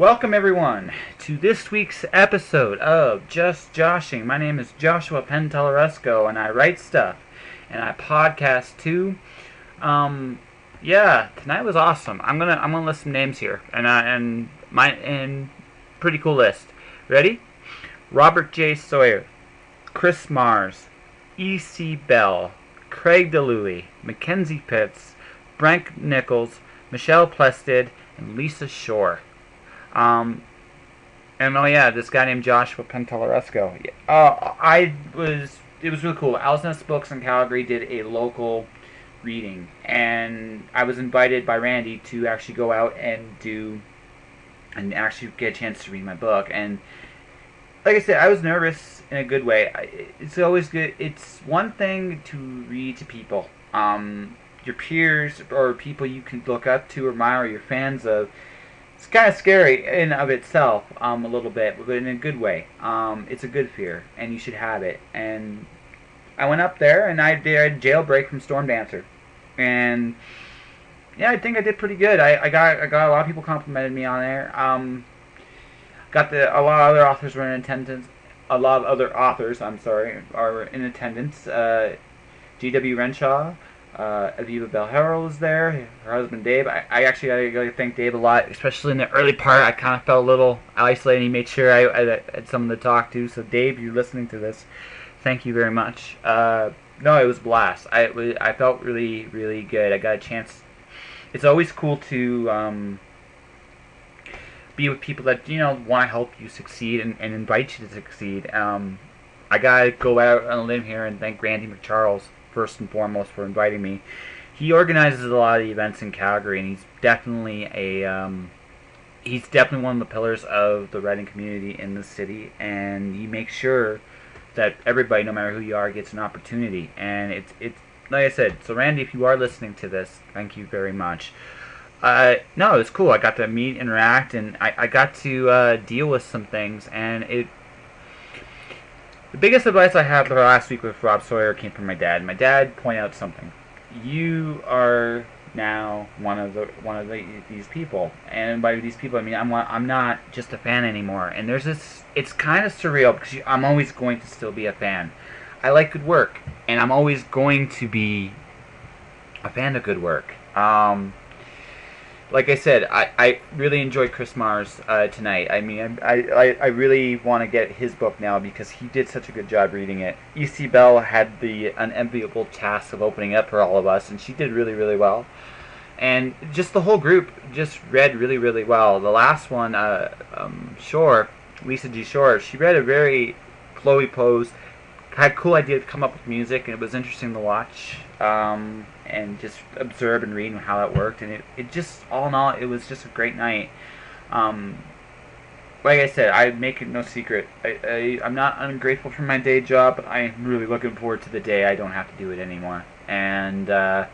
Welcome everyone to this week's episode of Just Joshing. My name is Joshua Penteleresco and I write stuff and I podcast too. Tonight was awesome. I'm gonna list some names here and pretty cool list. Ready? Robert J. Sawyer, Chris Mars, E.C. Bell, Craig DeLuey, Mackenzie Pitts, Brent Nichols, Michelle Plested, and Lisa Shore. This guy named Joshua Penteleresco. It was really cool. Owl's Nest Books in Calgary did a local reading, and I was invited by Randy to actually go out and actually get a chance to read my book. And like I said, I was nervous in a good way. It's always good. It's one thing to read to people, your peers or people you can look up to or admire, or you're fans of. It's kind of scary in of itself, a little bit, but in a good way. It's a good fear, and you should have it. And I went up there, and I did a jailbreak from Storm Dancer, and yeah, I think I did pretty good. I got a lot of people complimented me on there. A lot of other authors were in attendance. A lot of other authors, are in attendance. G.W. Renshaw. Aviva Bell-Harrell was there, her husband Dave. I actually gotta thank Dave a lot, especially in the early part. I kind of felt a little isolated. He made sure I had someone to talk to. So Dave, you're listening to this, thank you very much. No, it was a blast. I felt really, really good. I got a chance. It's always cool to be with people that want to help you succeed and invite you to succeed. I gotta go out on a limb here and thank Randy McCharles first and foremost for inviting me. He organizes a lot of the events in Calgary, and he's definitely one of the pillars of the writing community in the city, and he makes sure that everybody, no matter who you are, gets an opportunity. And it's like I said. So Randy, if you are listening to this, thank you very much. No, it was cool. I got to meet, interact, and I got to deal with some things, and the biggest advice I had the last week with Rob Sawyer came from my dad. My dad pointed out something. You are now one of these people, and by these people I mean I'm not just a fan anymore. And there's this. It's kind of surreal because I'm always going to still be a fan. I like good work, and I'm always going to be a fan of good work. Like I said, I really enjoyed Chris Mars tonight. I mean, I really want to get his book now because he did such a good job reading it. E.C. Bell had the unenviable task of opening up for all of us, and she did really, really well. And just the whole group just read really, really well. The last one, Lisa G. Shore, she read a very flowy prose, had a cool idea to come up with music, and it was interesting to watch. And just observe and read how that worked, and it just, all in all, it was just a great night. Like I said, I make it no secret, I'm not ungrateful for my day job, but I am really looking forward to the day I don't have to do it anymore. And I'm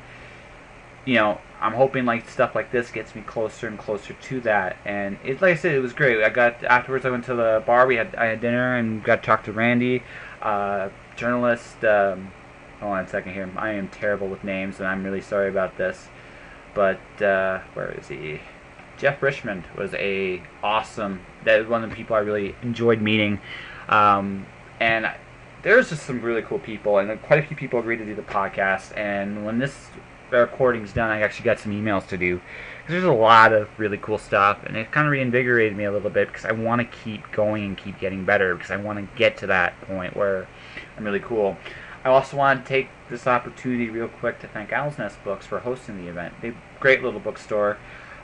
hoping like stuff like this gets me closer and closer to that. And like I said, it was great. Afterwards I went to the bar, I had dinner and got to talk to Randy, journalist. Hold on a second here. I am terrible with names, and I'm really sorry about this. But where is he? Jeff Richmond was that was one of the people I really enjoyed meeting. And there's just some really cool people, and quite a few people agreed to do the podcast. And when this recording's done, I actually got some emails to do. There's a lot of really cool stuff, and it kind of reinvigorated me a little bit because I want to keep going and keep getting better because I want to get to that point where I'm really cool. I also want to take this opportunity real quick to thank Owl's Nest Books for hosting the event. They're a great little bookstore.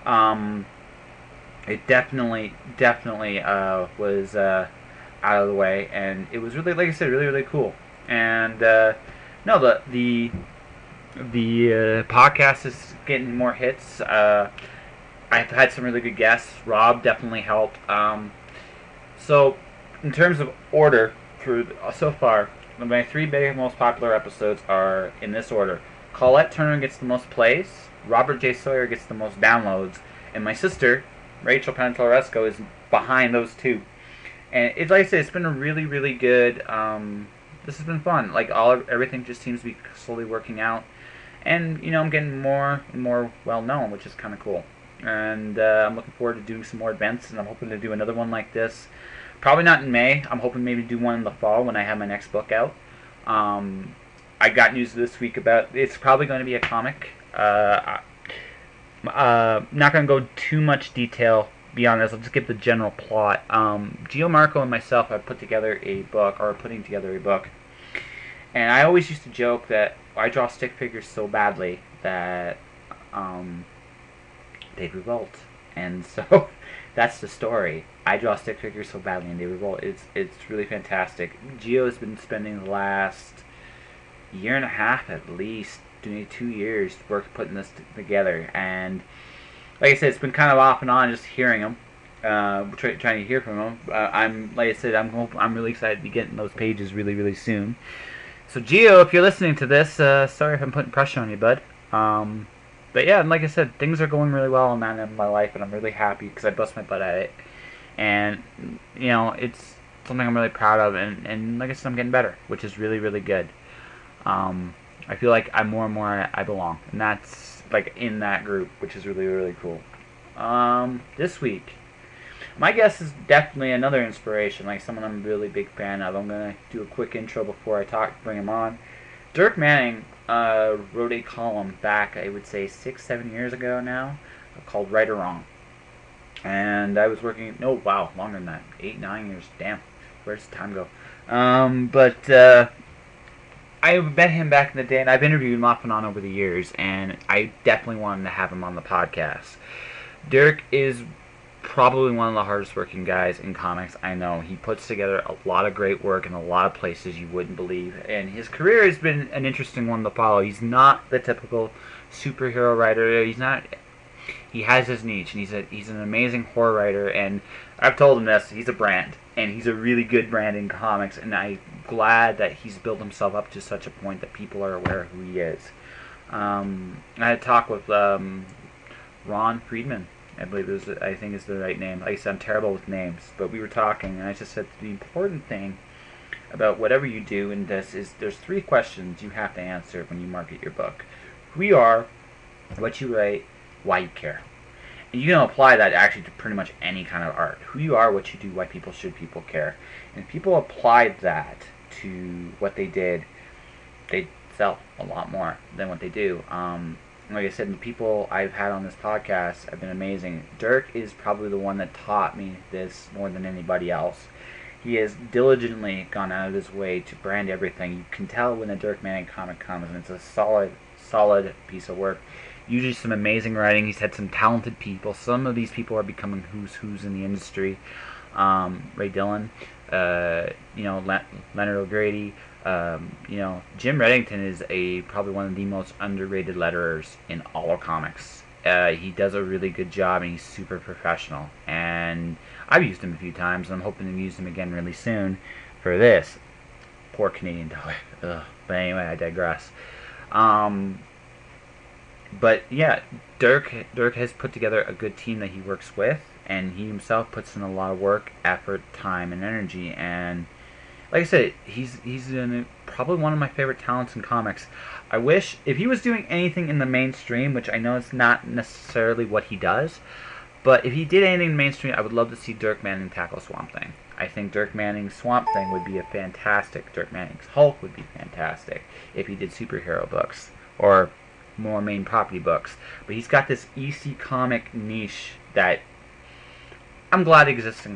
It definitely was out of the way, and it was really, like I said, really, really cool. And the podcast is getting more hits. I've had some really good guests. Rob definitely helped. So in terms of order for so far, my three most popular episodes are in this order. Colette Turner gets the most plays, Robert J. Sawyer gets the most downloads, and my sister, Rachel Penteleresco, is behind those two. And it's like I said, it's been a really, really good. This has been fun. Like everything just seems to be slowly working out, and I'm getting more and more well known, which is kind of cool. and I'm looking forward to doing some more events, and I'm hoping to do another one like this. Probably not in May. I'm hoping maybe to do one in the fall when I have my next book out. I got news this week about it's probably going to be a comic. Not going to go too much detail beyond this. I'll just give the general plot. Gio Marco and myself are putting together a book, and I always used to joke that I draw stick figures so badly that they'd revolt, and so that's the story. I draw stick figures so badly and they revolt. It's really fantastic. Gio has been spending the last year and a half at least, 2 years, putting this together, and like I said, it's been kind of off and on just hearing him, trying to hear from him. I'm really excited to be getting those pages really soon. So Gio, if you're listening to this, sorry if I'm putting pressure on you, bud. But yeah, and like I said, things are going really well in that end of my life, and I'm really happy because I bust my butt at it. And, you know, it's something I'm really proud of, and like I said, I'm getting better, which is really good. I feel like I'm more and more I belong, and that's like in that group, which is really cool. This week, my guest is definitely another inspiration, like someone I'm a really big fan of. I'm gonna do a quick intro before I bring him on. Dirk Manning wrote a column back, I would say 6-7 years ago now, called Right or Wrong. And I was working, longer than that, 8-9 years, damn, where's the time go? I met him back in the day, and I've interviewed him off and on over the years, and I definitely wanted to have him on the podcast. Dirk is probably one of the hardest working guys in comics I know. He puts together a lot of great work in a lot of places you wouldn't believe, and his career has been an interesting one to follow. He's not the typical superhero writer. He has his niche, and he's an amazing horror writer, and I've told him this, he's a brand, and he's a really good brand in comics, and I'm glad that he's built himself up to such a point that people are aware of who he is. I had a talk with Ron Friedman, I think is the right name. Like I said, I'm terrible with names, but we were talking, and I just said the important thing about whatever you do in this is there's 3 questions you have to answer when you market your book. Who you are, what you write, why you care. And you can apply that actually to pretty much any kind of art. Who you are, what you do, why people care. And if people applied that to what they did, they'd sell a lot more than what they do. Like I said, the people I've had on this podcast have been amazing. Dirk is probably the one that taught me this more than anybody else. He has diligently gone out of his way to brand everything. You can tell when a Dirk Manning comic comes, and it's a solid piece of work. Usually some amazing writing. He's had some talented people. Some of these people are becoming who's in the industry. Ray Dillon, Leonard O'Grady. Jim Reddington is probably one of the most underrated letterers in all of comics. He does a really good job, and he's super professional. And I've used him a few times, and I'm hoping to use him again really soon for this. Poor Canadian dollar. Ugh. But anyway, I digress. But yeah, Dirk has put together a good team that he works with, and he himself puts in a lot of work, effort, time, and energy. And like I said, he's probably one of my favorite talents in comics. I wish if he was doing anything in the mainstream, which I know is not necessarily what he does, but if he did anything in the mainstream, I would love to see Dirk Manning tackle Swamp Thing. I think Dirk Manning's Swamp Thing would be a fantastic. Dirk Manning's Hulk would be fantastic if he did superhero books or more main property books. But he's got this EC comic niche that I'm glad exists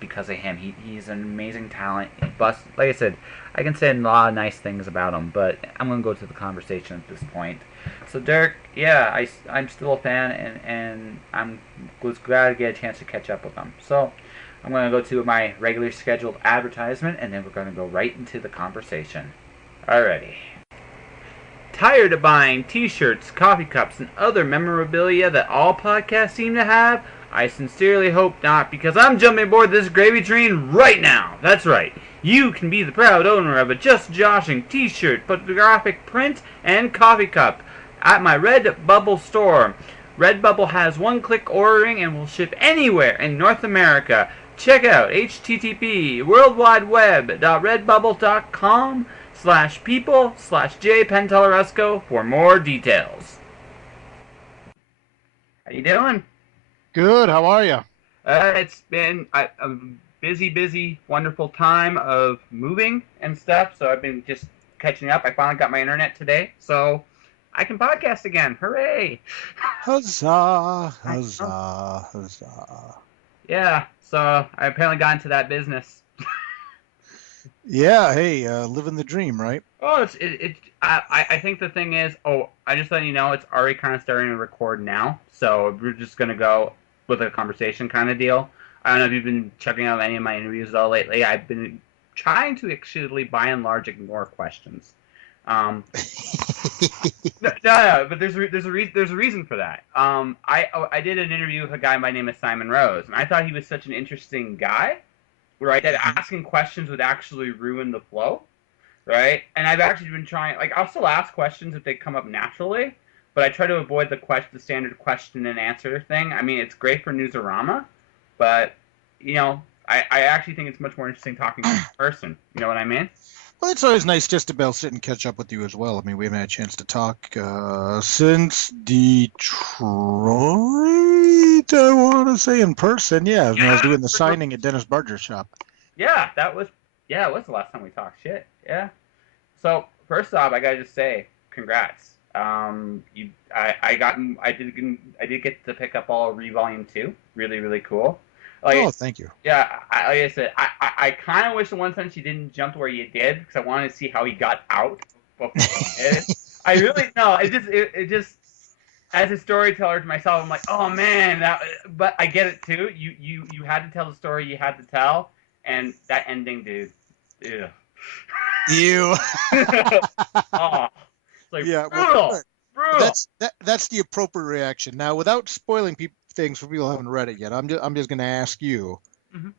because of him. He's an amazing talent. Like I said, I can say a lot of nice things about him, but I'm going to go to the conversation at this point. So Dirk, yeah, I'm still a fan, and was glad to get a chance to catch up with him. So I'm going to go to my regularly scheduled advertisement, and then we're going to go right into the conversation. Alrighty. Tired of buying t-shirts, coffee cups, and other memorabilia that all podcasts seem to have? I sincerely hope not, because I'm jumping aboard this gravy train right now. That's right. You can be the proud owner of a Just Joshing t-shirt, photographic print, and coffee cup at my Redbubble store. Redbubble has one-click ordering and will ship anywhere in North America. Check out http://worldwideweb.redbubble.com/people/J Pentelleresco for more details. How you doing? Good. How are you? It's been a busy, wonderful time of moving and stuff. So I've been just catching up. I finally got my internet today, so I can podcast again. Hooray! Huzzah! I know. Huzzah! Huzzah! Yeah. So I apparently got into that business. Yeah. Hey, living the dream, right? Oh, I think the thing is, I just letting you know, it's already kind of starting to record now. So we're just gonna go with a conversation kind of deal. I don't know if you've been checking out any of my interviews at all lately. I've been trying to actually, by and large, ignore questions. Um, no, but there's a reason for that. I did an interview with a guy by the name of Simon Rose, and I thought he was such an interesting guy, right? That asking questions would actually ruin the flow, right? And I've actually been trying. Like, I'll still ask questions if they come up naturally, but I try to avoid the standard question and answer thing. I mean, it's great for Newsarama, but you know, I actually think it's much more interesting talking to a person. You know what I mean? Well, it's always nice just to be able to sit and catch up with you as well. I mean, we haven't had a chance to talk since Detroit, I want to say, in person. Yeah, when I was doing the signing at Dennis Barger's shop. Yeah, that was yeah, it was the last time we talked shit. Yeah. So first off, I gotta just say, congrats. I did get to pick up all Rhee Volume 2. Really, really cool. Oh, Like, thank you. yeah, like I said, I kind of wish the one time she didn't jump to where you did because I wanted to see how he got out before he did. I really no, it just as a storyteller to myself, I'm like, oh man, but I get it too. You had to tell the story you had to tell, and that ending, dude. Ew. You. Oh, it's like Yeah. Well, brutal, good. brutal. That's the appropriate reaction. Now, without spoiling things for people who haven't read it yet, I'm just going to ask you: Hmm.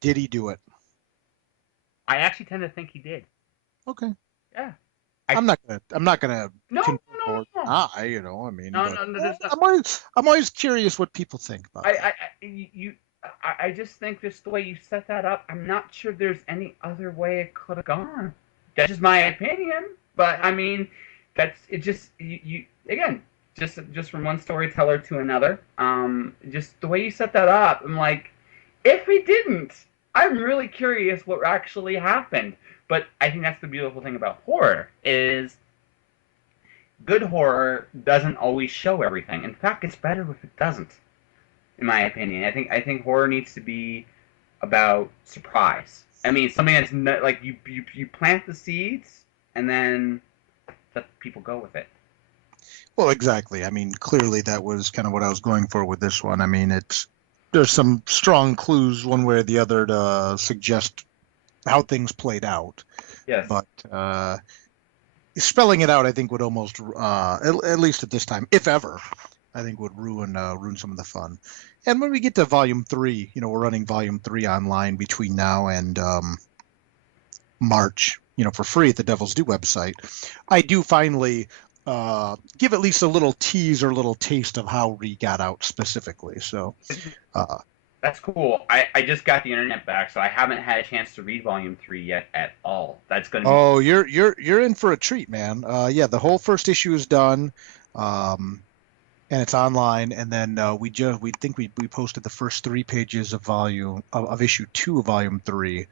Did he do it? I actually tend to think he did. Okay. Yeah. I I'm not gonna no confirm no or no deny, I mean, no but no no. There's no. I'm always curious what people think about that. You. I just think just the way you set that up, I'm not sure there's any other way it could have gone. That's just my opinion. But I mean, that's it. Just you again, just from one storyteller to another. Just the way you set that up, I'm like, if he didn't, I'm really curious what actually happened. But I think that's the beautiful thing about horror is good horror doesn't always show everything. In fact, it's better if it doesn't, in my opinion. I think horror needs to be about surprise. I mean, something that's not, like you plant the seeds and then let people go with it. Well, exactly. I mean, clearly that was kind of what I was going for with this one. I mean, there's some strong clues one way or the other to suggest how things played out, Yes. but spelling it out, I think, would almost, at least at this time, if ever, I think would ruin some of the fun. And when we get to volume three, we're running volume three online between now and March, for free at the Devil's Due website. I do finally give at least a little tease or a little taste of how Rhee got out specifically. So, uh, That's cool. I just got the internet back, so I haven't had a chance to read Volume 3 yet at all. That's going to be. oh, you're in for a treat, man. Yeah, the whole first issue is done. Um, and it's online. And then we posted the first 3 pages of issue two of volume three.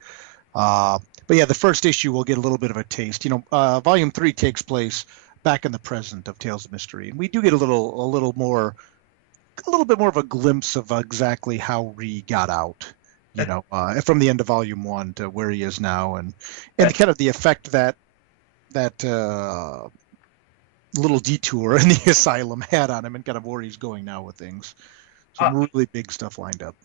But yeah, the first issue will get a little bit of a taste. Volume three takes place back in the present of Tales of Mystery, and we do get a little bit more of a glimpse of exactly how Rhee got out. That, From the end of volume one to where he is now, and that, kind of the effect that little detour in the asylum had on him, and kind of where he's going now with things. uh, Some really big stuff lined up.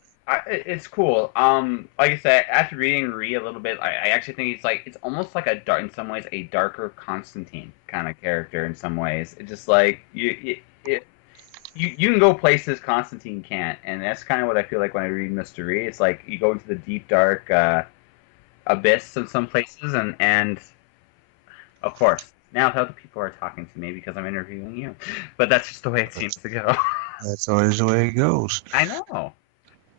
it's cool. Like I said, after reading Ree a little bit, I actually think it's almost like in some ways a darker Constantine kind of character in some ways. It's just like you can go places Constantine can't, and that's kind of what I feel like when I read Mystery. It's like you go into the deep dark abyss in some places, and of course now other people are talking to me because I'm interviewing you, but that's just the way it seems to go. That's always the way it goes. I know.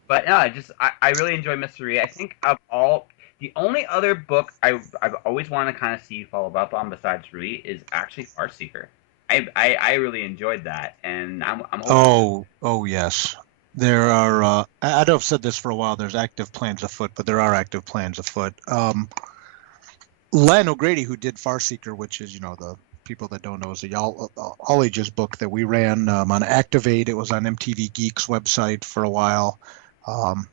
But no, I really enjoy Mystery. I think of all the only other book I've always wanted to kind of see you follow up on besides Rui is actually Farseeker. I really enjoyed that, and I'm hoping. Oh yes. There are, I know I've said this for a while, there's active plans afoot, but there are active plans afoot. Len O'Grady, who did Farseeker, which is, the people that don't know, is the all ages book that we ran on Activate. It was on MTV Geeks website for a while. Um,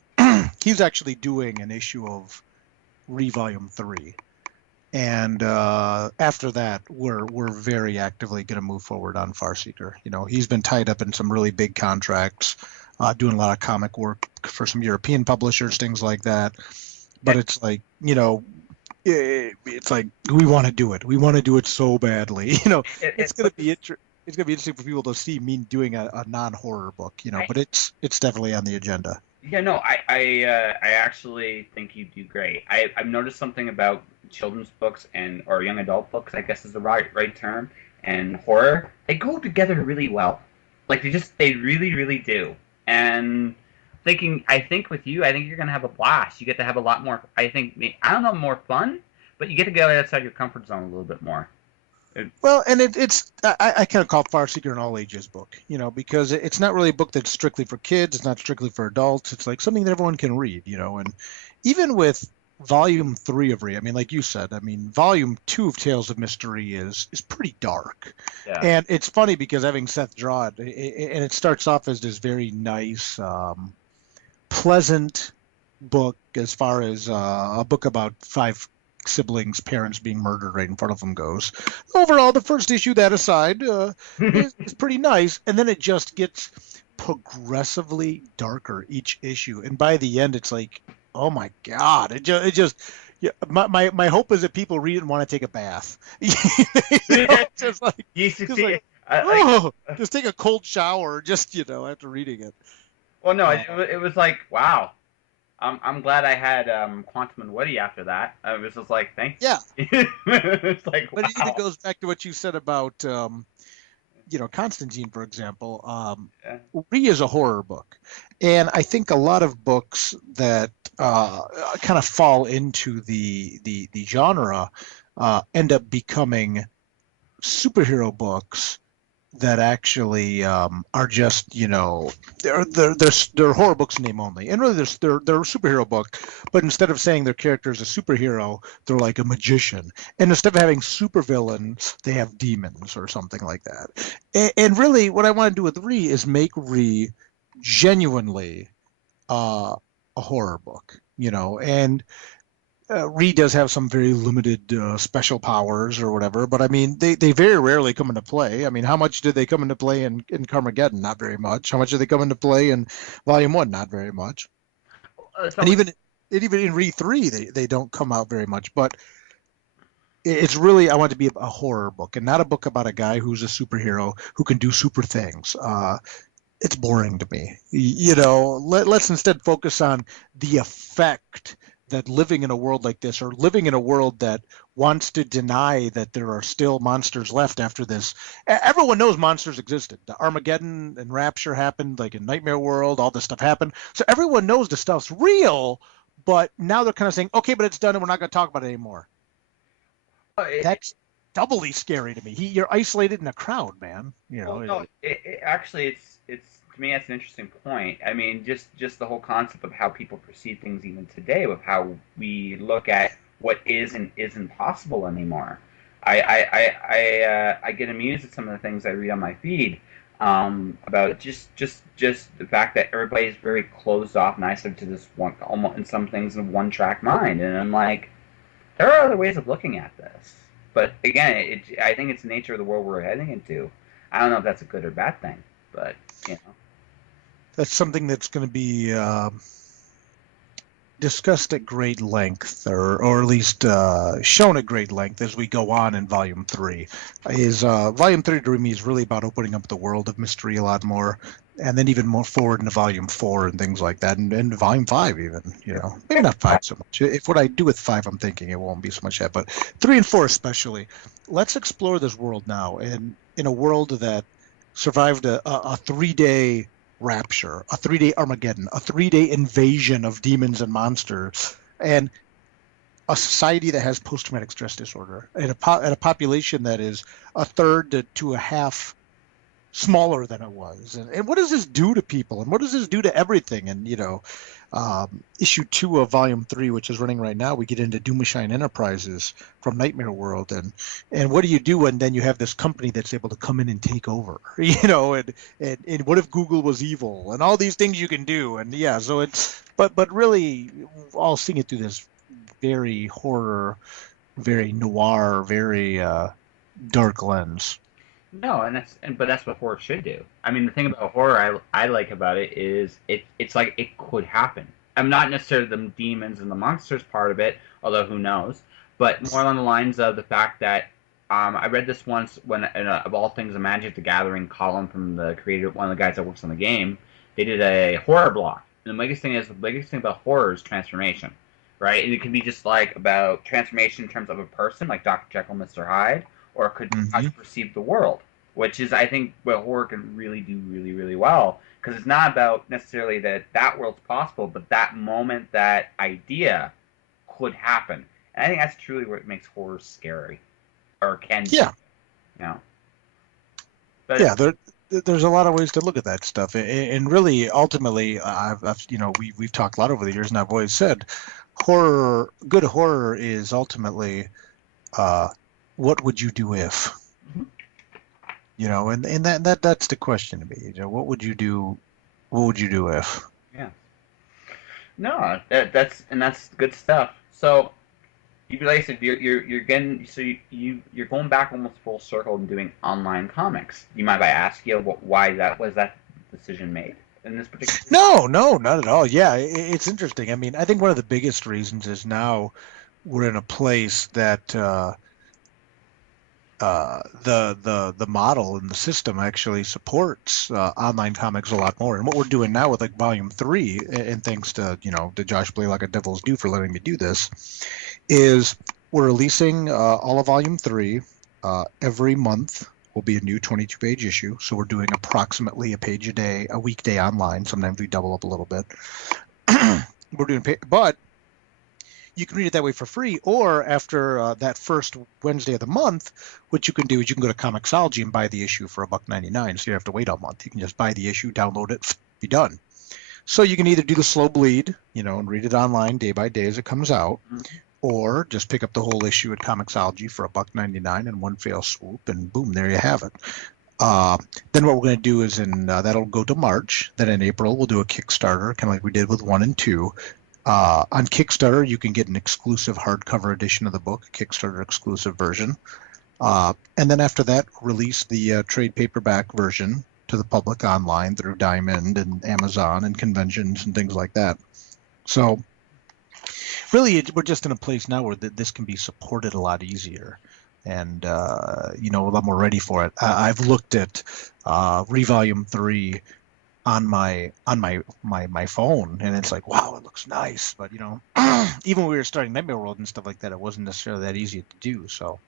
he's actually doing an issue of Rhee Volume 3. And after that, we're very actively going to move forward on Farseeker. He's been tied up in some really big contracts, doing a lot of comic work for some European publishers, things like that. But it's like, it's like we want to do it. We want to do it so badly. It's going to be it's going to be interesting for people to see me doing a non-horror book. I, But it's definitely on the agenda. yeah, no, I actually think you do great. I've noticed something about children's books and or young adult books, I guess is the right term, and horror. They go together really well. Like they really do. And I think with you, I think you're gonna have a blast. You get to have a lot more. I don't know, more fun, but you get to go outside your comfort zone a little bit more. Well, and it's I kind of call Farseeker an all ages book, because it's not really a book that's strictly for kids. It's not strictly for adults. It's like something that everyone can read, and even with Volume 3 of Rhee, I mean, like you said, I mean, Volume 2 of Tales of Mystery is pretty dark, Yeah. and it's funny because having Seth draw it, and it starts off as this very nice, pleasant book as far as a book about five siblings, parents being murdered right in front of them goes. Overall, the first issue, that aside, is pretty nice, and then it just gets progressively darker each issue, and by the end, it's like, oh my god, it just yeah, my hope is that people read it and want to take a bath. Just like, You should just see. like, oh, just take a cold shower, just after reading it. Well, no, Uh, it was like, wow. I'm glad I had Quantum and Woody after that. I was just like, thank yeah, you. It's like, but it even wow. goes back to what you said about Constantine, for example. Yeah. Rhee is a horror book, and I think a lot of books that kind of fall into the genre end up becoming superhero books that actually are just they're horror books in name only, and really they're a superhero book, but instead of saying their character is a superhero, they're like a magician, and instead of having supervillains, they have demons or something like that. And really, what I want to do with Rhee is make Rhee genuinely a horror book, and Rhee does have some very limited special powers or whatever, but I mean, they very rarely come into play. I mean, how much did they come into play in Carmageddon? Not very much. How much did they come into play in Volume 1? Not very much. It's And always even in Rhee 3, they don't come out very much. But it's really, I want it to be a horror book and not a book about a guy who's a superhero who can do super things. It's boring to me. Let's instead focus on the effect that living in a world like this, or living in a world that wants to deny that there are still monsters left after this. Everyone knows monsters existed. The Armageddon and Rapture happened, like in Nightmare World, all this stuff happened. So everyone knows the stuff's real, but now they're kind of saying, okay, but it's done and we're not going to talk about it anymore. it, That's doubly scary to me. You're isolated in a crowd, man. well, no, actually, it's to me that's an interesting point. I mean, just the whole concept of how people perceive things even today, with how we look at what is and isn't possible anymore. I get amused at some of the things I read on my feed about just the fact that everybody's very closed off and isolated to this one, almost in some things, in one track mind, and I'm like, there are other ways of looking at this. But again, I think it's the nature of the world we're heading into. I don't know if that's a good or bad thing, but you know. that's something that's going to be discussed at great length, or at least shown at great length as we go on in Volume 3. Volume 3 to me is really about opening up the world of mystery a lot more, and then even more forward into Volume 4 and things like that, and Volume 5 even, Maybe not 5 so much. If what I do with 5, I'm thinking it won't be so much that, but 3 and 4 especially. Let's explore this world now, and in a world that survived a 3-day Rapture, a 3-day Armageddon, a 3-day invasion of demons and monsters. And a society that has post-traumatic stress disorder and at a population that is a third to a half smaller than it was. And what does this do to people? And what does this do to everything? And, issue 2 of volume 3, which is running right now, we get into Doomashine Enterprises from Nightmare World. And what do you do when then you have this company that's able to come in and take over, and what if Google was evil and all these things you can do. And yeah, so it's, but really all seeing it through this very horror, very noir, very dark lens. No, but that's what horror should do. I mean, the thing about horror I like about it is it's like it could happen. I'm not necessarily the demons and the monsters part of it, although who knows, but more along the lines of the fact that I read this once when of all things a Magic the Gathering column from the creator, one of the guys that works on the game, they did a horror block. And the biggest thing about horror is transformation, right? And it can be just like about transformation in terms of a person, like Dr. Jekyll, Mr. Hyde, or it could be how Mm-hmm. you perceive the world, which is I think what horror can really do really really well because it's not about necessarily that world's possible, but that moment, that idea could happen, and I think that's truly what makes horror scary, or can be, Yeah, you know. But yeah. There's a lot of ways to look at that stuff, and really, ultimately, we've talked a lot over the years, and I've always said, good horror is ultimately, uh, what would you do if, and that's the question to me. What would you do? What would you do if? yeah, no, that's good stuff. So you like I said, you're getting so you're going back almost full circle and doing online comics. You mind if I ask you why that was that decision made in this particular? No, no, not at all. Yeah, it's interesting. I mean, I think one of the biggest reasons is now we're in a place that the model and the system actually supports online comics a lot more. And what we're doing now with like Volume 3, and thanks to to Josh Blaylock at Devil's Due for letting me do this, is we're releasing all of Volume 3 every month. Will be a new 22-page issue, so we're doing approximately a page a day, a weekday online. Sometimes we double up a little bit. We're doing, but you can read it that way for free, or after that first Wednesday of the month, what you can do is you can go to Comixology and buy the issue for $1.99, so you don't have to wait a month. You can just buy the issue, download it, be done. So you can either do the slow bleed, and read it online day by day as it comes out, or just pick up the whole issue at Comixology for $1.99 in one fell swoop, and boom, there you have it. Then what we're going to do is that'll go to March. Then in April, we'll do a Kickstarter, kind of like we did with 1 and 2. On Kickstarter, you can get an exclusive hardcover edition of the book, a Kickstarter exclusive version. And then after that, release the trade paperback version to the public online through Diamond and Amazon and conventions and things like that. So really, we're just in a place now where this can be supported a lot easier, and a lot more ready for it. I've looked at Rhee Volume 3 on my phone, and it's like, wow, it looks nice. But even when we were starting Nightmare World and stuff like that, it wasn't necessarily that easy to do. So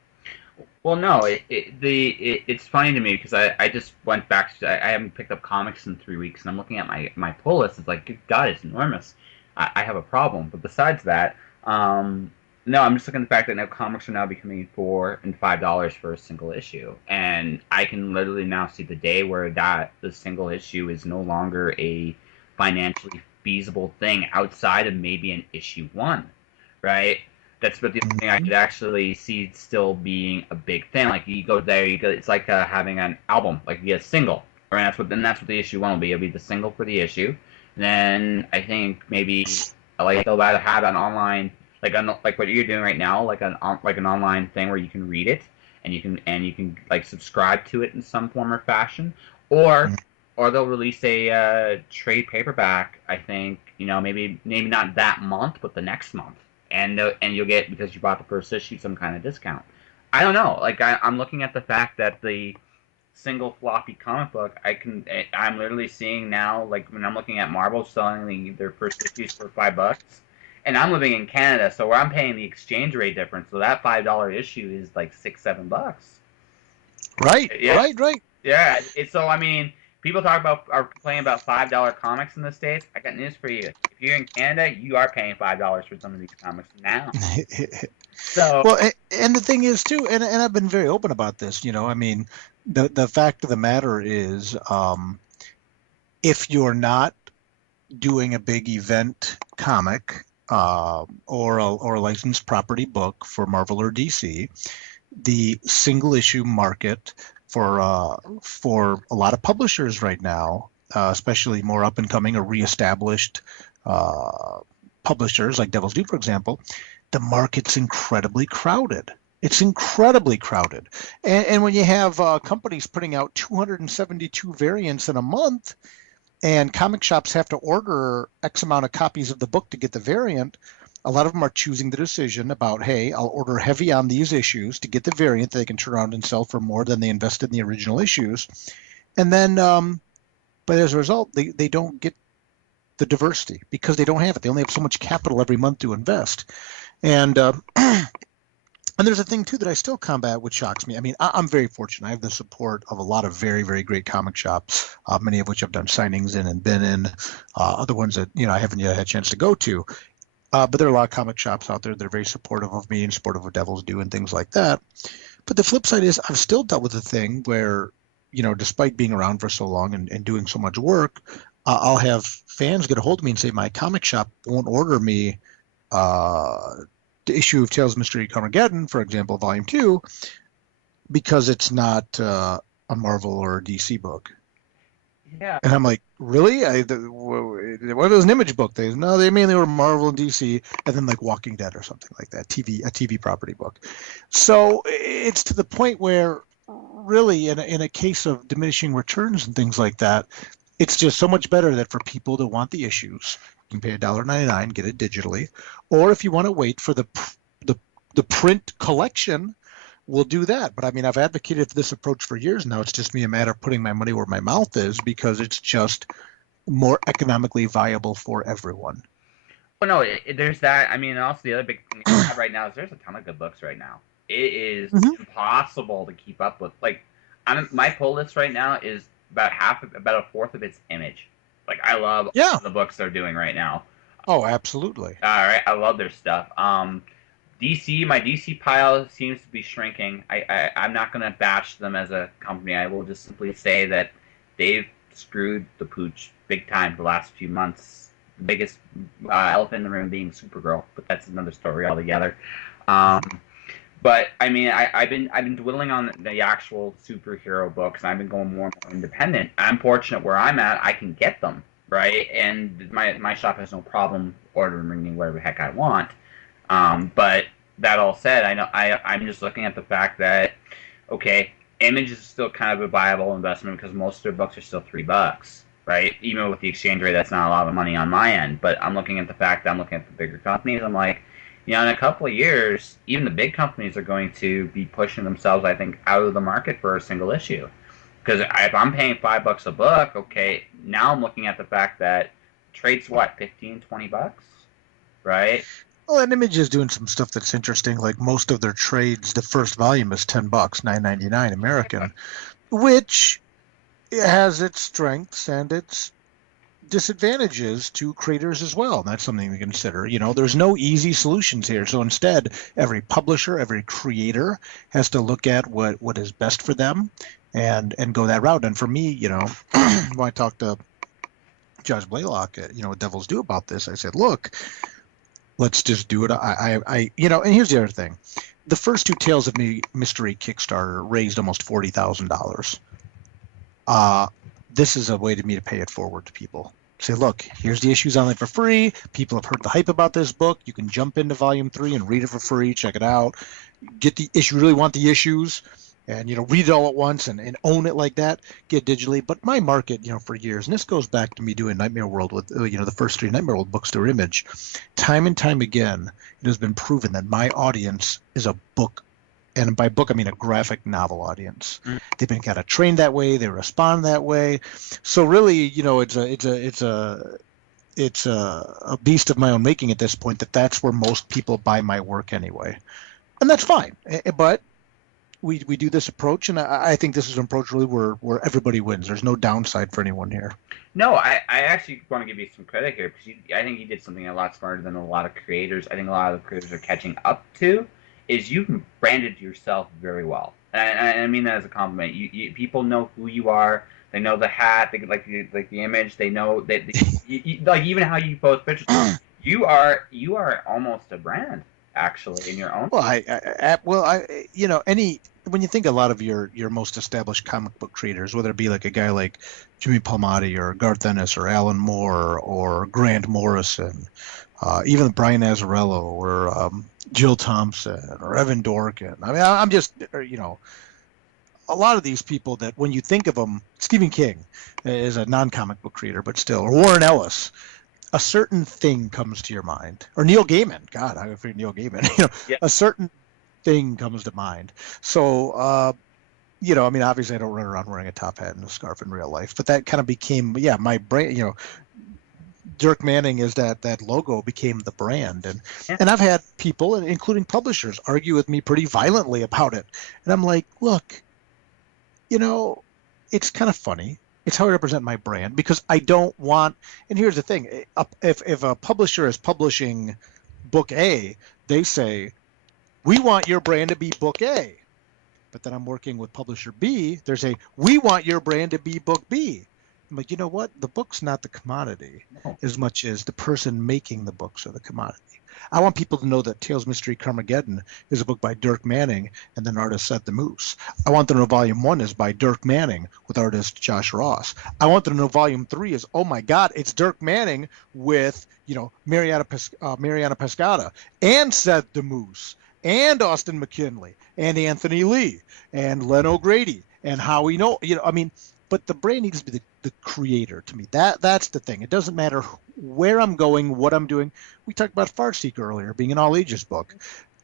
Well, no, it's funny to me because I just went back to I haven't picked up comics in 3 weeks, and I'm looking at my pull list. It's like, good God, it's enormous. I have a problem. But besides that, no, I'm just looking at the fact that now comics are now becoming $4 and $5 for a single issue, and I can literally now see the day where the single issue is no longer a financially feasible thing outside of maybe an issue one, right? That's but the only thing I could actually see still being a big thing. Like you go there, it's like having an album, like you get a single, or that's what the issue one will be. It'll be the single for the issue. And then I think maybe like they'll either have an online, like what you're doing right now, like an online thing where you can read it and you can like subscribe to it in some form or fashion, or or they'll release a trade paperback. I think maybe not that month, but the next month, and you'll get, because you bought the first issue, some kind of discount. I don't know. Like I'm looking at the fact that the single floppy comic book, I'm literally seeing now, like when I'm looking at Marvel selling their first issues for $5, and I'm living in Canada, so where I'm paying the exchange rate difference, so that $5 issue is like $6-7. right, Yeah, right, right. yeah. So I mean, people are complaining about $5 comics in the States. I got news for you. If you're in Canada, you are paying $5 for some of these comics now. So Well, and the thing is too, and I've been very open about this. I mean, the fact of the matter is, if you're not doing a big event comic or a licensed property book for Marvel or DC, the single issue market for a lot of publishers right now, especially more up and coming or reestablished uh, publishers like Devil's Due, for example, the market's incredibly crowded. It's incredibly crowded. And when you have companies putting out 272 variants in a month, and comic shops have to order X amount of copies of the book to get the variant, a lot of them are choosing the decision about, hey, I'll order heavy on these issues to get the variant that they can turn around and sell for more than they invested in the original issues. And then, but as a result, they don't get the diversity because they don't have it. They only have so much capital every month to invest. And and there's a thing too that I still combat, which shocks me. I mean, I'm very fortunate. I have the support of a lot of very, very great comic shops, many of which I've done signings in and been in. Other ones that I haven't yet had a chance to go to. But there are a lot of comic shops out there that are very supportive of me and supportive of Devil's Due and things like that. But the flip side is I've still dealt with a thing where, despite being around for so long and doing so much work, I'll have fans get a hold of me and say my comic shop won't order me the issue of Tales of Mystery Carmageddon, for example, Volume 2, because it's not a Marvel or a DC book. yeah, And I'm like, really? What was an Image book? No, they mainly were Marvel and DC, and then like Walking Dead or something like that, a TV property book. So it's to the point where, really, in a case of diminishing returns and things like that, it's just so much better that for people that want the issues, you can pay $1.99, get it digitally, or if you want to wait for the print collection, we'll do that. But I mean, I've advocated for this approach for years now. It's just me a matter of putting my money where my mouth is because it's just more economically viable for everyone. well, no, there's that. I mean, also the other big thing we have right now is there's a ton of good books right now. It is Mm-hmm. impossible to keep up with. Like, my pull list right now is about a fourth of its Image. Like, I love Yeah. the books they're doing right now. Oh, absolutely. All right, I love their stuff. My DC pile seems to be shrinking. I'm not going to bash them as a company. I will just simply say that they've screwed the pooch big time the last few months. The biggest elephant in the room being Supergirl, but that's another story altogether. Um, but I mean, I've been dwelling on the actual superhero books. And I've been going more and more independent. I'm fortunate where I'm at. I can get them right, and my shop has no problem ordering me whatever the heck I want. But that all said, I'm just looking at the fact that okay, Image is still kind of a viable investment because most of their books are still $3, right? Even with the exchange rate, that's not a lot of money on my end. But I'm looking at the fact that I'm looking at the bigger companies. I'm like, in a couple of years, even the big companies are going to be pushing themselves, I think, out of the market for a single issue. Because if I'm paying $5 a book, okay, now I'm looking at the fact that trade's what, 15, $20, right? Well, and Image is doing some stuff that's interesting. Like most of their trades, the first volume is $10, $9.99 American, which has its strengths and its disadvantages to creators as well. And that's something to consider. There's no easy solutions here. So instead, every publisher, every creator has to look at what is best for them and go that route. And for me, when I talked to Josh Blaylock, what Devils do about this, I said, look, let's just do it. And here's the other thing. The first two Tales of Mystery Kickstarter raised almost $40,000. This is a way to me to pay it forward to people. Say, look, here's the issues online for free. People have heard the hype about this book. You can jump into Volume 3 and read it for free. Check it out. Get the issue. Really want the issues, and read it all at once and own it like that. Get digitally. But my market, for years, and this goes back to me doing Nightmare World with the first 3 Nightmare World books through Image. Time and time again, it has been proven that my audience is a book. And by book, I mean a graphic novel audience. Mm. They've been kind of trained that way. They respond that way. So really, it's a beast of my own making at this point. That's where most people buy my work anyway, and that's fine. But we do this approach, and I think this is an approach really where everybody wins. There's no downside for anyone here. No, I actually want to give you some credit here because I think you did something a lot smarter than a lot of creators. I think a lot of the creators are catching up to. Is you branded yourself very well, and I mean that as a compliment. People know who you are. They know the hat, they like the image. They know that like even how you post pictures. You are almost a brand actually in your own. Well, any when you think a lot of your most established comic book creators, whether it be like a guy like Jimmy Palmiotti or Garth Ennis or Alan Moore or Grant Morrison, even Brian Azzarello or Jill Thompson or Evan Dorkin. I mean, I'm just a lot of these people that when you think of them, Stephen King is a non-comic book creator, but still, or Warren Ellis, a certain thing comes to your mind, or Neil Gaiman. God, I forget Neil Gaiman. Yeah. A certain thing comes to mind. So, I mean, obviously, I don't run around wearing a top hat and a scarf in real life, but that kind of became, my brand. Dirk Manning is that logo became the brand, Yeah. and I've had people, including publishers, argue with me pretty violently about it, and I'm like, look, it's kind of funny. It's how I represent my brand because I don't want. And here's the thing: if a publisher is publishing book A, they say we want your brand to be book A. But then I'm working with publisher B. They're saying we want your brand to be book B. I'm like, you know what? The book's not the commodity No. as much as the person making the books are the commodity. I want people to know that Tales Mystery Carmageddon is a book by Dirk Manning and then artist Seth the Moose. I want them to know Volume 1 is by Dirk Manning with artist Josh Ross. I want them to know Volume 3 is, oh my God, it's Dirk Manning with, Mariana Pescada and Seth the Moose and Austin McKinley and Anthony Lee and Len O'Grady and Howie but the brand needs to be the creator to me. That's the thing. It doesn't matter where I'm going, what I'm doing. We talked about Farseeker earlier being an all ages book.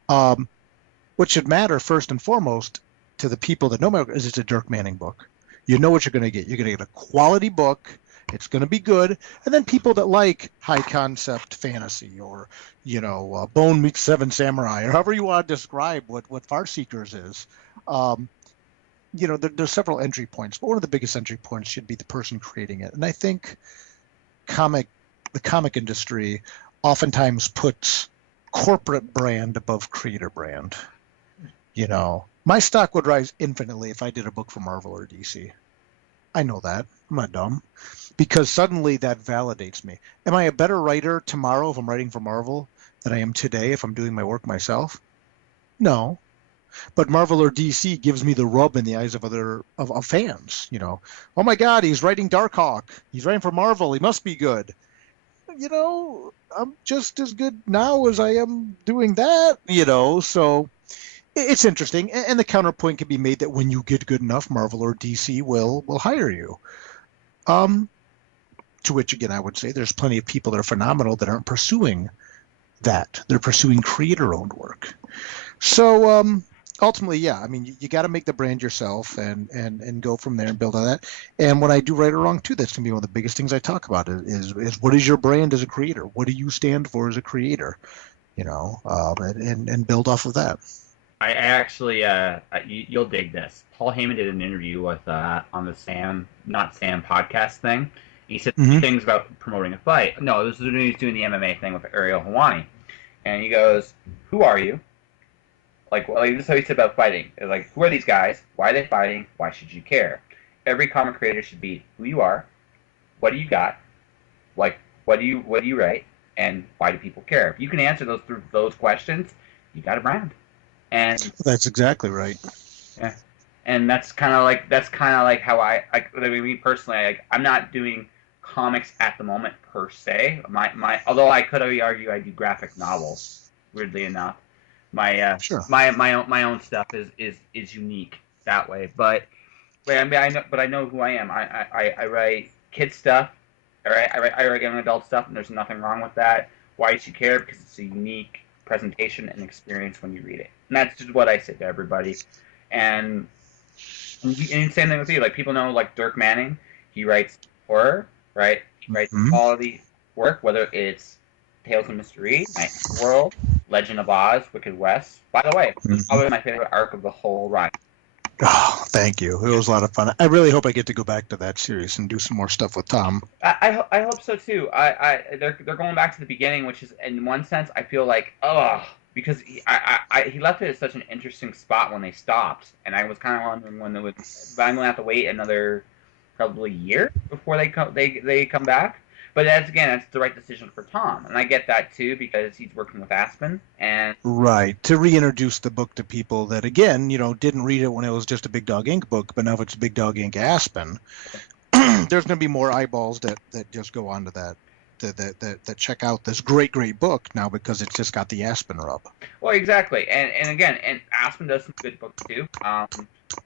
What should matter first and foremost to the people that know my book is it's a Dirk Manning book. You know what you're going to get. You're going to get a quality book. It's going to be good. And then people that like high concept fantasy or, Bone Meets Seven Samurai or however you want to describe what Farseekers is. There's several entry points, but one of the biggest entry points should be the person creating it. And I think the comic industry oftentimes puts corporate brand above creator brand. My stock would rise infinitely if I did a book for Marvel or DC. I know that. I'm not dumb. Because suddenly that validates me. Am I a better writer tomorrow if I'm writing for Marvel than I am today if I'm doing my work myself? No. But Marvel or DC gives me the rub in the eyes of other of fans. Oh my God, he's writing Darkhawk. He's writing for Marvel. He must be good. I'm just as good now as I am doing that. So it's interesting. And the counterpoint can be made that when you get good enough, Marvel or DC will hire you. To which again, I would say there's plenty of people that are phenomenal that aren't pursuing that. They're pursuing creator-owned work. So ultimately, yeah, I mean, you got to make the brand yourself and go from there and build on that. And when I do right or wrong too, that's gonna be one of the biggest things I talk about is what is your brand as a creator? What do you stand for as a creator? And build off of that. I actually, you'll dig this. Paul Heyman did an interview with on the Sam, not Sam podcast thing. He said things about promoting a fight. No, this is when he was doing the MMA thing with Ariel Helwani, and he goes, "Who are you? Like this is how he said about fighting. Like, who are these guys? Why are they fighting? Why should you care? Every comic creator should be who you are, what do you got, like what do you write, and why do people care? If you can answer those questions, you got a brand." And that's exactly right. Yeah, and that's kind of like how I mean, me personally, I'm not doing comics at the moment per se. Although I could argue I do graphic novels. Weirdly enough, Sure. my own stuff is unique that way. But I know who I am. I write kid stuff. I write young adult stuff, and there's nothing wrong with that. Why should you care? Because it's a unique presentation and experience when you read it. And that's just what I say to everybody. And same thing with you. Like, people know, like, Dirk Manning, he writes horror, right? He writes quality work, whether it's Tales of Mystery, Night in the World, Legend of Oz, Wicked West. By the way, it was Mhm. probably my favorite arc of the whole run. Oh, thank you. It was a lot of fun. I really hope I get to go back to that series and do some more stuff with Tom. I hope so too. They're going back to the beginning, which is in one sense I feel like because he left it at such an interesting spot when they stopped, and I was kind of wondering when they would. But I'm gonna have to wait another probably year before they come back. But that's the right decision for Tom, and I get that too because he's working with Aspen, and Right. To reintroduce the book to people that, again, didn't read it when it was just a Big Dog Ink book, but now if it's Big Dog Ink Aspen, there's going to be more eyeballs that just go onto that check out this great book now because it's just got the Aspen rub. well, exactly, and again, and Aspen does some good books too.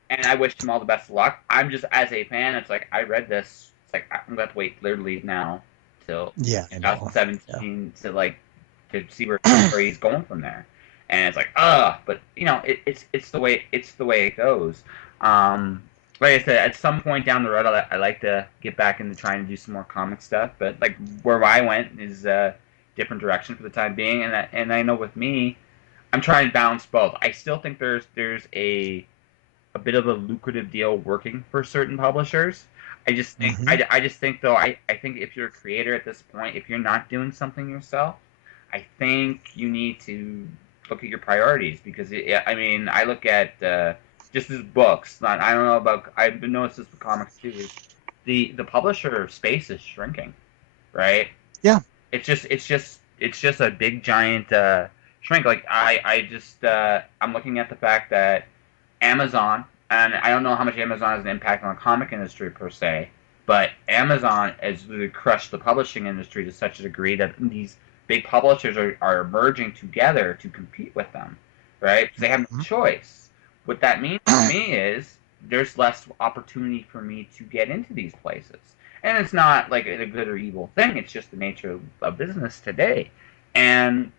And I wish him all the best of luck. I'm just as a fan, it's like I read this. It's like I'm gonna have to wait literally now till Yeah, I know. Yeah. 2017 to see where he's going from there. And it's like but it's the way it goes. Um, like I said, at some point down the road, I like to get back into trying to do some more comic stuff. But like where I went is a different direction for the time being, and I know with me, I'm trying to balance both. I still think there's a bit of a lucrative deal working for certain publishers. Hmm. I just think though I think if you're a creator at this point, if you're not doing something yourself, I think you need to look at your priorities because I mean I look at just as books. I don't know about I've been noticed this with comics too. Is the publisher space is shrinking, right? Yeah. It's just a big giant shrink. Like I just I'm looking at the fact that Amazon, and I don't know how much Amazon has an impact on the comic industry per se, but Amazon has really crushed the publishing industry to such a degree that these big publishers are merging together to compete with them, right? So they have no Mhm. choice. What that means for me is there's less opportunity for me to get into these places. And it's not like a good or evil thing. It's just the nature of business today. And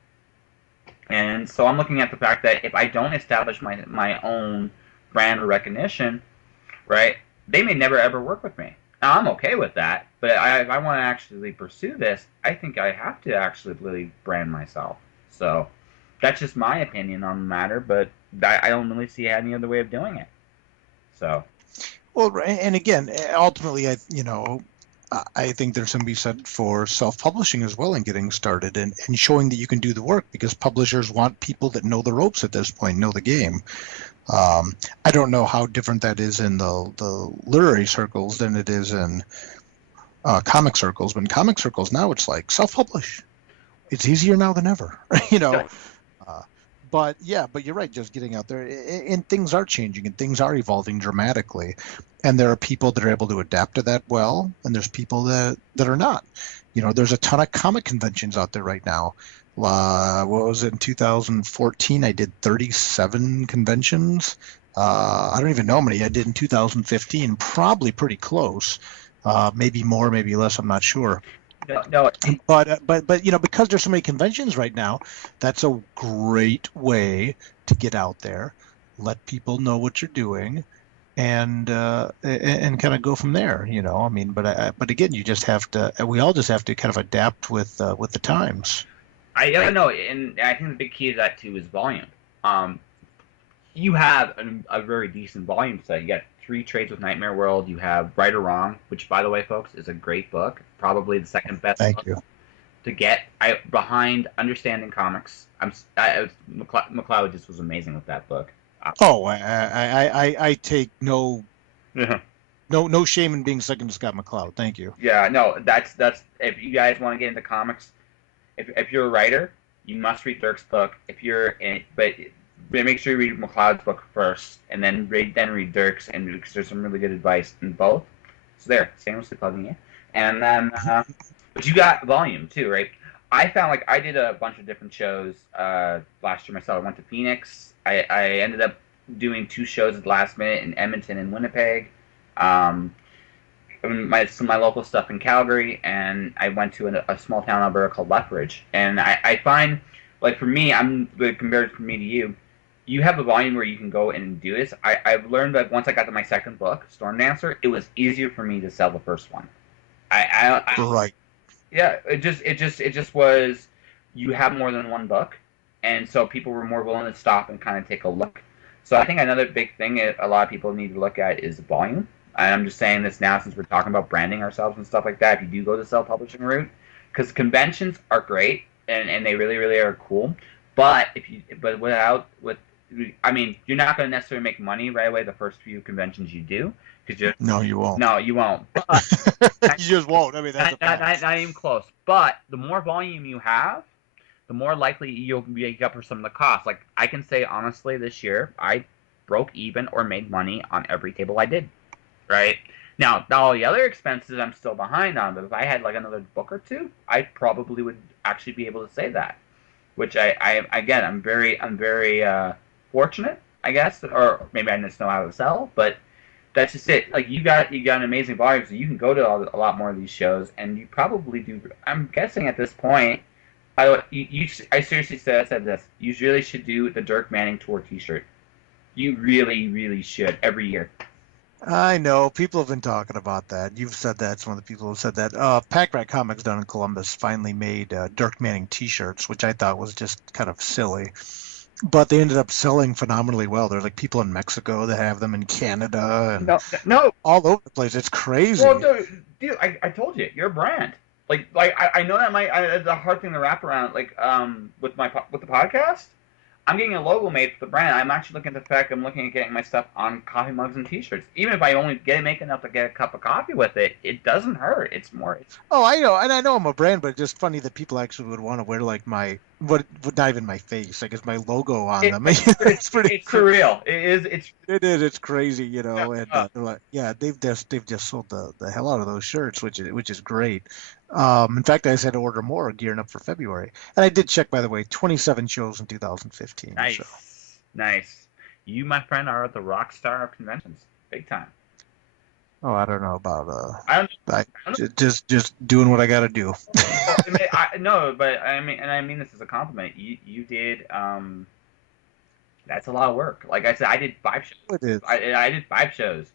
and so I'm looking at the fact that if I don't establish my own brand or recognition, right, they may never ever work with me. Now I'm okay with that, but if I want to actually pursue this, I think I have to actually really brand myself. So that's just my opinion on the matter, but I don't really see any other way of doing it. So Well, and again, ultimately, I think there's something to be said for self-publishing as well and getting started and showing that you can do the work because publishers want people that know the ropes at this point, know the game. I don't know how different that is in the literary circles than it is in comic circles. But in comic circles now, it's like self-publish. It's easier now than ever, you know. Uh, but yeah, but you're right. Just getting out there, and things are changing, and things are evolving dramatically, and there are people that are able to adapt to that well, and there's people that are not. There's a ton of comic conventions out there right now. What was it in 2014? I did 37 conventions. I don't even know how many I did in 2015. Probably pretty close. Maybe more, maybe less. I'm not sure. no, But because there's so many conventions right now, that's a great way to get out there, let people know what you're doing, and kind of go from there. I mean, but again, you just have to. We all just have to kind of adapt with the times. I don't know, and I think the big key to that too is volume. Um, you have a very decent volume set. You got Three Trades with Nightmare World. You have Right or Wrong, which, by the way, folks, is a great book. Probably the second best Thank book you. to get. I behind Understanding Comics. McLeod just was amazing with that book. Oh, I take no shame in being second to Scott McCloud. Thank you. Yeah, no, that's if you guys want to get into comics, if you're a writer, you must read Dirk's book. If you're in, but make sure you read McLeod's book first, and then read Dirk's, and because there's some really good advice in both. So there, shamelessly plugging you. And then, but you got volume too, right? I found like I did a bunch of different shows last year myself. I went to Phoenix. I ended up doing two shows at the last minute in Edmonton and Winnipeg. Um, my local stuff in Calgary, and I went to a small town in Alberta called Lethbridge. And I find, like for me, I'm like, compared for me to you, you have a volume where you can go and do this. I've learned that once I got to my second book, Storm Dancer, it was easier for me to sell the first one. I Right. yeah, it just was. You have more than one book, and so people were more willing to stop and kind of take a look. So I think another big thing a lot of people need to look at is volume. And I'm just saying this now since we're talking about branding ourselves and stuff like that. If you do go the self-publishing route, because conventions are great and they really really are cool, but I mean, you're not going to necessarily make money right away the first few conventions you do because you No, you won't. no you won't. But You just won't. I mean, that's a fact. not even close. But the more volume you have, the more likely you'll make up for some of the costs. Like I can say honestly, this year I broke even or made money on every table I did. Right now, all the other expenses I'm still behind on. But if I had like another book or two, I probably would actually be able to say that. Which I again, I'm very fortunate, I guess, or maybe I just know how to sell, but that's just it. Like you got an amazing volume, so you can go to a lot more of these shows, and you probably do. I'm guessing at this point, I seriously said this. You really should do the Dirk Manning tour T-shirt. You really, really should every year. I know people have been talking about that. You've said that. Some of the people have said that. Pack Rat Comics down in Columbus finally made Dirk Manning T-shirts, which I thought was just kind of silly. But they ended up selling phenomenally well. There's like people in Mexico that have them, in Canada, and No, no. all over the place. It's Well, crazy. dude, I told you, you're a brand. I know that it's a hard thing to wrap around. With the podcast, I'm getting a logo made for the brand. I'm actually looking at the fact I'm looking at getting my stuff on coffee mugs and T-shirts. Even if I only make enough to get a cup of coffee with it, it doesn't hurt. It's more. It's Oh, I know, and I know I'm a brand, but it's just funny that people actually would want to wear like my what not even my face, like it's my logo on them. It's pretty. it's surreal. It is. It's It is. It's crazy, and uh, they're like, yeah, they've just sold the hell out of those shirts, which is great. In fact, I just had to order more, gearing up for February, and I did check, by the way, 27 shows in 2015. So, nice. You, my friend, are the rock star of conventions, big time. oh, I don't know about I don't. I I don't just doing what I got to do. well, no, but I mean this as a compliment. You did. That's a lot of work. Like I said, I did 5 shows. It is. I did 5 shows,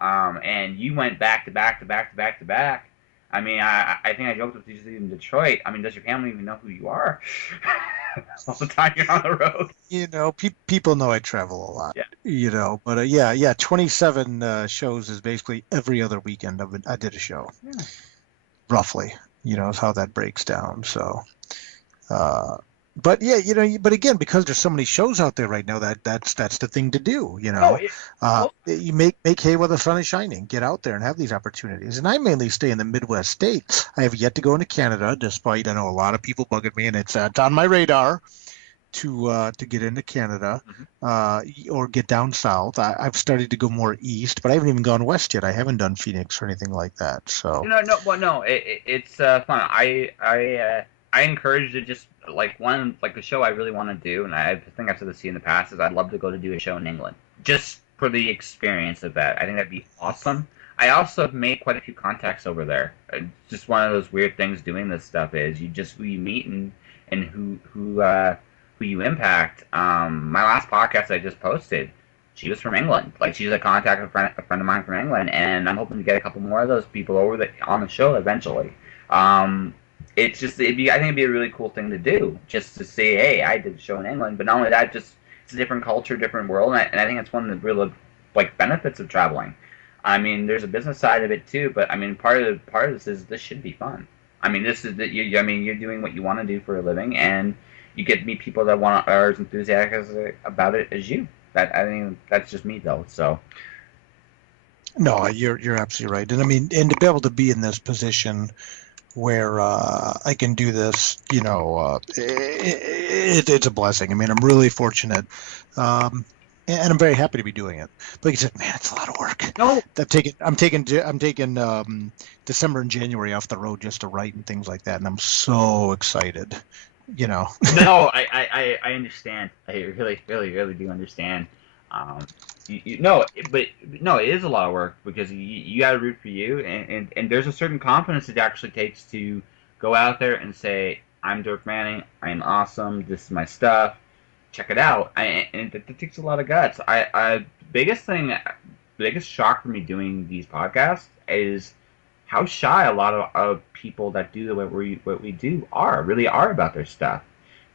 and you went back to back to back to back to back. I mean, I think I joked with you in Detroit. I mean, does your family even know who you are? All the time you're on the road. People know I travel a lot. Yeah. But yeah, 27 shows is basically every other weekend I did a show, Yeah. roughly. Is how that breaks down. So, uh, but yeah, but again, because there's so many shows out there right now, that's the thing to do. No. Well, You make hay while the sun is shining. Get out there and have these opportunities. And I mainly stay in the Midwest states. I have yet to go into Canada, despite I know a lot of people bugging me, and it's on my radar to get into Canada, mhm. or get down south. I've started to go more east, but I haven't even gone west yet. I haven't done Phoenix or anything like that. So No. It's fun. I encourage to just like the show I really want to do, and I think I've said this to you in the past is I'd love to go to do a show in England just for the experience of that. I think that'd be awesome. I also have made quite a few contacts over there. Just one of those weird things doing this stuff is you just who you meet and who you impact. My last podcast I just posted, she was from England. Like she's a contact a friend of mine from England, and I'm hoping to get a couple more of those people on the show eventually. It's just I think it'd be a really cool thing to do, just to say, hey, I did a show in England. But not only that, just it's a different culture, different world, and I think it's one of the real like benefits of traveling. I mean, there's a business side of it too, but I mean, part of this is this should be fun. I mean, this is that I mean, you're doing what you want to do for a living, and you get to meet people that are as enthusiastic about it as you. That I think that's just me though. So no, you're absolutely right. And I mean, and to be able to be in this position where I can do this, it's a blessing. I mean, I'm really fortunate, and I'm very happy to be doing it. But like you said, man, it's a lot of work. no, I'm taking December and January off the road just to write and things like that, and I'm so excited. no, I understand. I really, really, really do understand. Um, no, but no, it is a lot of work because you got to root for you, and there's a certain confidence it actually takes to go out there and say, I'm Dirk Manning, I'm awesome, this is my stuff, check it out. And it takes a lot of guts. Biggest thing, biggest shock for me doing these podcasts is how shy a lot of people that do what we do really are about their stuff.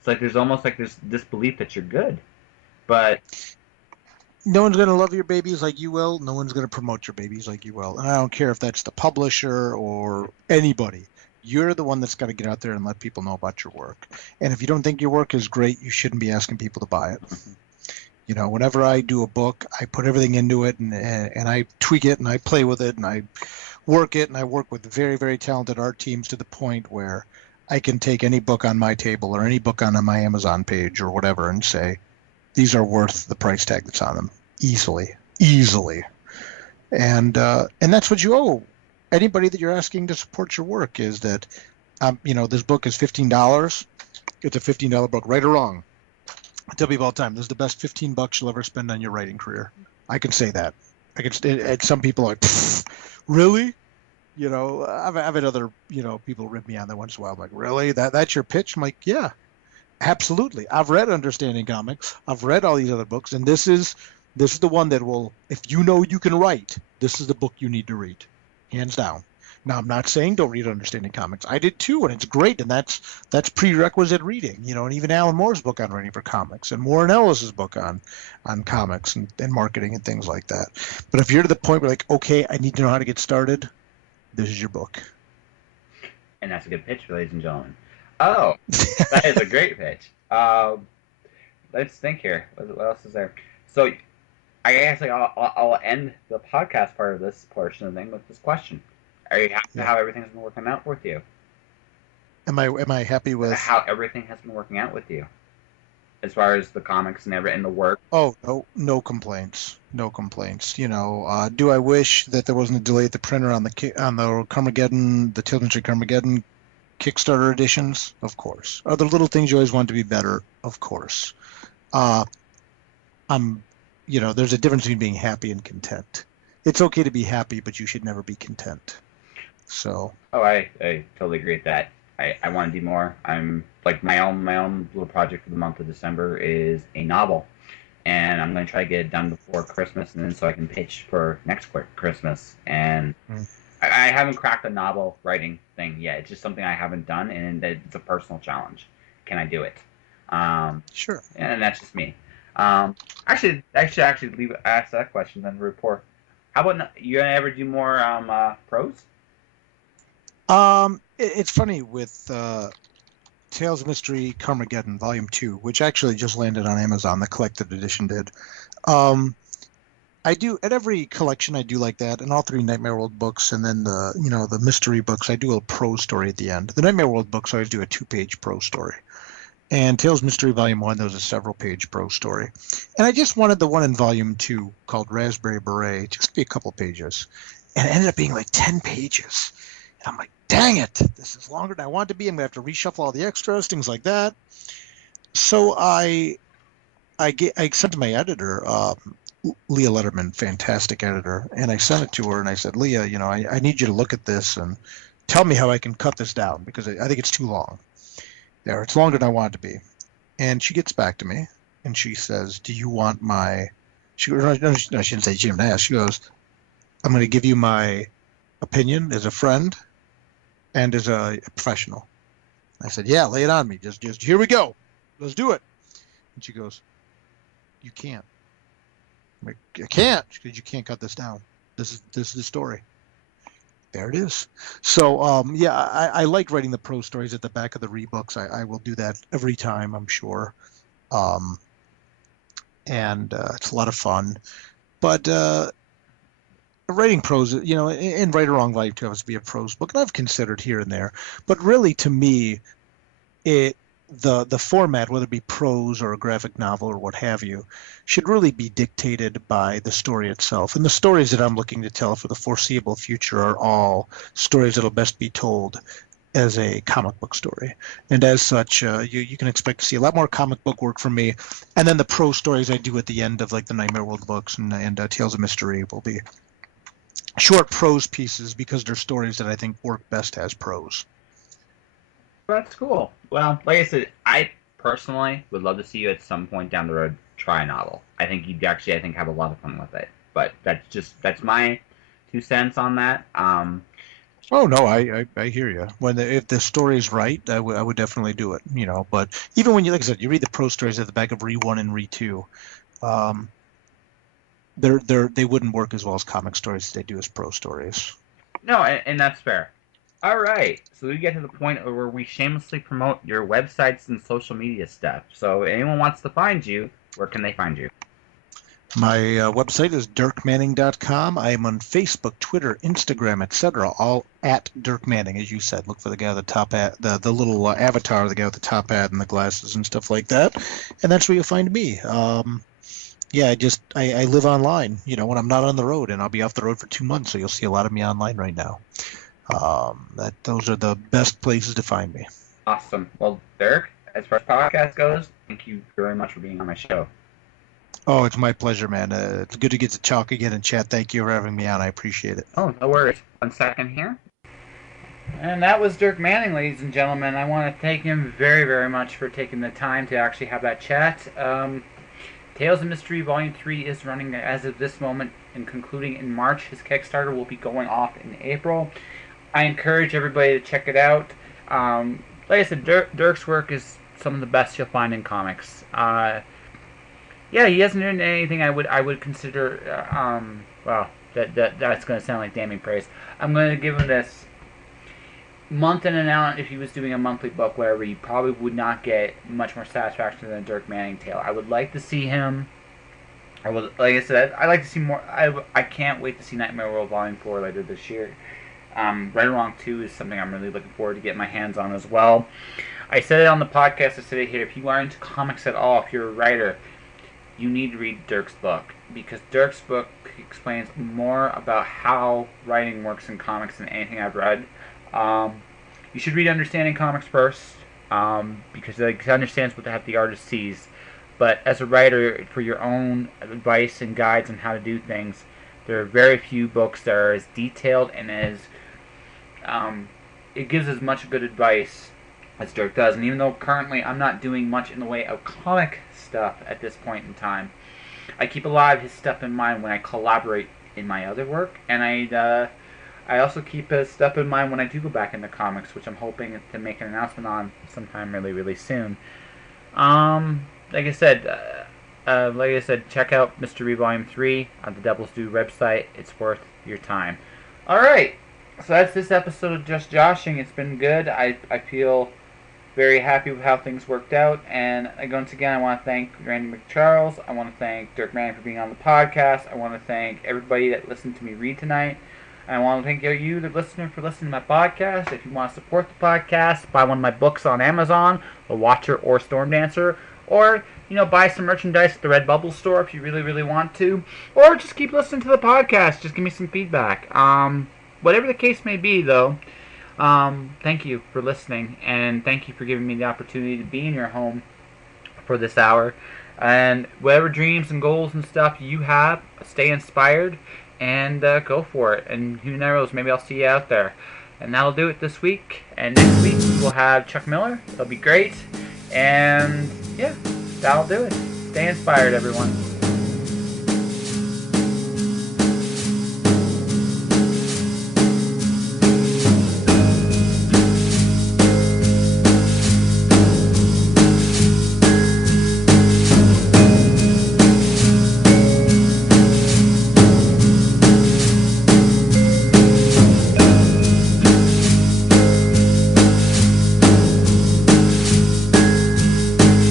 It's like there's almost like this disbelief that you're good, but No one's going to love your babies like you will. No one's going to promote your babies like you will. And I don't care if that's the publisher or anybody. You're the one that's got to get out there and let people know about your work. And if you don't think your work is great, you shouldn't be asking people to buy it. Whenever I do a book, I put everything into it and I tweak it and I play with it and I work it and I work with very, very talented art teams to the point where I can take any book on my table or any book on my Amazon page or whatever and say, these are worth the price tag that's on them easily. And that's what you owe anybody that you're asking to support your work is that, this book is $15. It's a $15 book, right or wrong. I tell people all the time, this is the best $15 you'll ever spend on your writing career. I can say that. And some people are like, really? I've had other, people rip me on that once in a while. I'm like, really? That's your pitch? I'm like, yeah, absolutely. I've read Understanding Comics. I've read all these other books, and this is the one that will, if you know you can write, this is the book you need to read, hands down. Now, I'm not saying don't read Understanding Comics. I did too, and it's great, and that's prerequisite reading. And even Alan Moore's book on writing for comics, and Warren Ellis's book on comics and marketing and things like that. But if you're to the point where like, okay, I need to know how to get started, this is your book. And that's a good pitch, ladies and gentlemen. Oh, that is a great pitch. Let's think here. What else is there? So, I guess I'll end the podcast part of this portion of the thing with this question. Are you happy with how everything's been working out with you? Am I happy with how everything has been working out with you, as far as the comics and the work? Oh, no complaints. No complaints. Do I wish that there wasn't a delay at the printer on the Carmageddon, the Tales Mystery Carmageddon Kickstarter editions? Of course. Are there little things you always want to be better? Of course. There's a difference between being happy and content. It's okay to be happy, but you should never be content. So. Oh, I totally agree with that. I want to do more. I'm like my own little project for the month of December is a novel, and I'm going to try to get it done before Christmas, and then so I can pitch for next Christmas. And I haven't cracked the novel writing thing yet. It's just something I haven't done, and it's a personal challenge. Can I do it? Sure. And that's just me. I should actually ask that question then report. How about you gonna ever do more prose? It's funny with Tales of Mystery Carmageddon Volume 2, which actually just landed on Amazon, the collected edition did. I do, at every collection I do like that, and all three Nightmare World books, and then the mystery books, I do a prose story at the end. The Nightmare World books I always do a 2-page prose story. And Tales of Mystery Volume 1, there was a several-page prose story. And I just wanted the one in Volume 2 called Raspberry Beret, just to be a couple pages. And it ended up being like 10 pages. And I'm like, dang it, this is longer than I want it to be. I'm going to have to reshuffle all the extras, things like that. So I sent to my editor, Leah Letterman, fantastic editor, and I sent it to her and I said, Leah, I need you to look at this and tell me how I can cut this down because I think it's too long. It's longer than I want it to be. And she gets back to me and she says, do you want my, she shouldn't say she didn't ask. She goes, I'm going to give you my opinion as a friend and as a professional. I said, yeah, lay it on me. Just here we go. Let's do it. And she goes, you can't. I'm like, I can't. She goes, you can't cut this down. This is the story. There it is. So, I like writing the prose stories at the back of the Rhee books. I will do that every time, I'm sure. And it's a lot of fun. But writing prose, in Right or Wrong Volume 2 has to be a prose book, and I've considered here and there. But really, to me, the format, whether it be prose or a graphic novel or what have you, should really be dictated by the story itself. And the stories that I'm looking to tell for the foreseeable future are all stories that will best be told as a comic book story. And as such, you can expect to see a lot more comic book work from me. And then the prose stories I do at the end of like the Nightmare World books and Tales of Mystery will be short prose pieces because they're stories that I think work best as prose. That's cool. Well, like I said, I personally would love to see you at some point down the road try a novel. I think you'd actually, have a lot of fun with it. But that's my 2 cents on that. Oh no, I hear you. If the story's right, I would definitely do it. But even when you, like I said, you read the pro stories at the back of Rhee 1 and Rhee 2, um, they wouldn't work as well as comic stories as they do as pro stories. No, and that's fair. All right, so we get to the point where we shamelessly promote your websites and social media stuff. So if anyone wants to find you, where can they find you? My website is dirkmanning.com. I am on Facebook, Twitter, Instagram, etc. All at Dirk Manning, as you said. Look for the guy with the top hat, the little avatar, the guy with the top hat and the glasses and stuff like that, and that's where you'll find me. Yeah, I live online, when I'm not on the road, and I'll be off the road for 2 months, so you'll see a lot of me online right now. Those are the best places to find me. Awesome. Well, Dirk, as far as podcast goes, thank you very much for being on my show. Oh, it's my pleasure, man. It's good to get to talk again and chat. Thank you for having me on. I appreciate it. Oh, no worries. 1 second here. And that was Dirk Manning, ladies and gentlemen. I want to thank him very, very much for taking the time to actually have that chat. Tales of Mystery Volume 3 is running as of this moment and concluding in March. His Kickstarter will be going off in April. I encourage everybody to check it out. Like I said, Dirk's work is some of the best you'll find in comics. Yeah, he hasn't written anything I would consider. Well, that's going to sound like damning praise. I'm going to give him this month in and out. If he was doing a monthly book, whatever, he probably would not get much more satisfaction than a Dirk Manning tale. I would like to see him. Like I said, I like to see more. I can't wait to see Nightmare World Volume 4 later this year. Right or Wrong 2 is something I'm really looking forward to getting my hands on as well. I said it on the podcast. I said it here. If you are into comics at all, if you're a writer, you need to read Dirk's book, because Dirk's book explains more about how writing works in comics than anything I've read. You should read Understanding Comics first, because it understands what the artist sees. But as a writer, for your own advice and guides on how to do things, there are very few books that are as detailed and as it gives as much good advice as Dirk does. And even though currently I'm not doing much in the way of comic stuff at this point in time, I keep a lot of his stuff in mind when I collaborate in my other work, and I also keep his stuff in mind when I do go back into comics, which I'm hoping to make an announcement on sometime really, really soon. Like I said, check out Mystery Volume 3 on the Devil's Due website. It's worth your time. Alright, so that's this episode of Just Joshing. It's been good. I feel very happy with how things worked out. And once again, I want to thank Randy McCharles. I want to thank Dirk Manning for being on the podcast. I want to thank everybody that listened to me read tonight. And I want to thank you, the listener, for listening to my podcast. If you want to support the podcast, buy one of my books on Amazon, The Watcher or Storm Dancer. Or, buy some merchandise at the Redbubble store if you really, really want to. Or just keep listening to the podcast. Just give me some feedback. Whatever the case may be, though, thank you for listening. And thank you for giving me the opportunity to be in your home for this hour. And whatever dreams and goals and stuff you have, stay inspired and go for it. And who knows, maybe I'll see you out there. And that'll do it this week. And next week we'll have Chuck Miller. That'll be great. And yeah, that'll do it. Stay inspired, everyone.